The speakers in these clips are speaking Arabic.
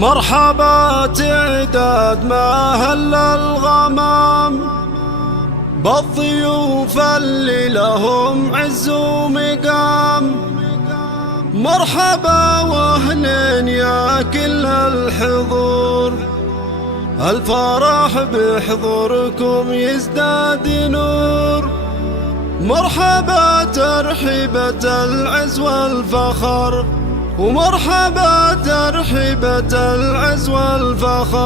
مرحبا تعداد ما هل الغمام بالضيوف اللي لهم عز ومقام. مرحبا واهلين يا كل الحضور، الفرح بحضوركم يزداد نور. مرحبا ترحيبة العز والفخر، ومرحبا ترحيبة العز والفخر.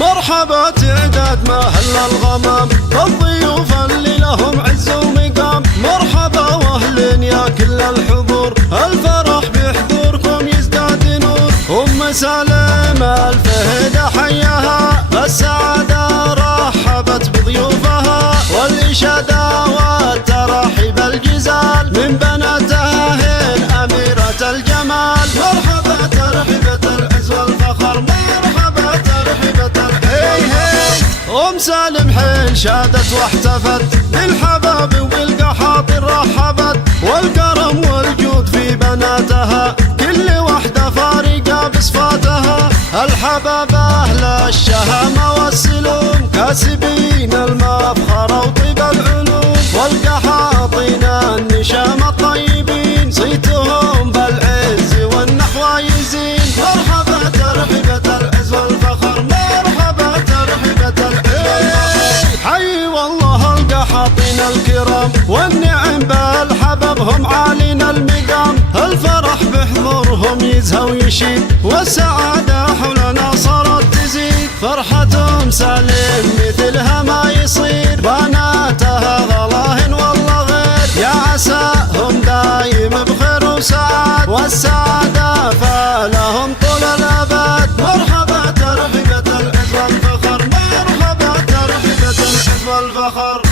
مرحبا تعداد ما هل الغمام بالضيوف اللي لهم عز ومقام. مرحبا واهلين يا كل الحضور، الفرح بحضوركم يزداد نور. أم سالم الفهد حياها، بالسعادة رحبت بضيوفها، والإشادة والترحيب الجزال من بناتها هين أميرة الجمال. مرحبا ترحيبة العز والفخر، مرحبا ترحيبة أم سالم حين شادت واحتفت بالحباب وبالقحاطر رحبت، والكرم والجود في بناتها كل وحدة فارقة بصفاتها. الحباب أهل الشهامة والسلوم كاسبين المفخر وطيب العلوم، والقحاطين النشام الطيبين صيتهم بالعز والنحو يزين. مرحبا ترحيبة العز والفخر، مرحبا ترحيبة حي والله القحاطين الكرام، والنعم بالحباب هم عالين المقام. الفرح بحضورهم يزهى ويشيد، والسعادة حولنا صارت تزيد. فرحتهم سالم مثلها ما يصير، بناتها غلاهن والله غير، يا عساهم دايم بخير وسعاد، والسعادة فلهم طول الأبد. مرحبا ترحيبة العز والفخر، مرحبا ترحيبة العز والفخر.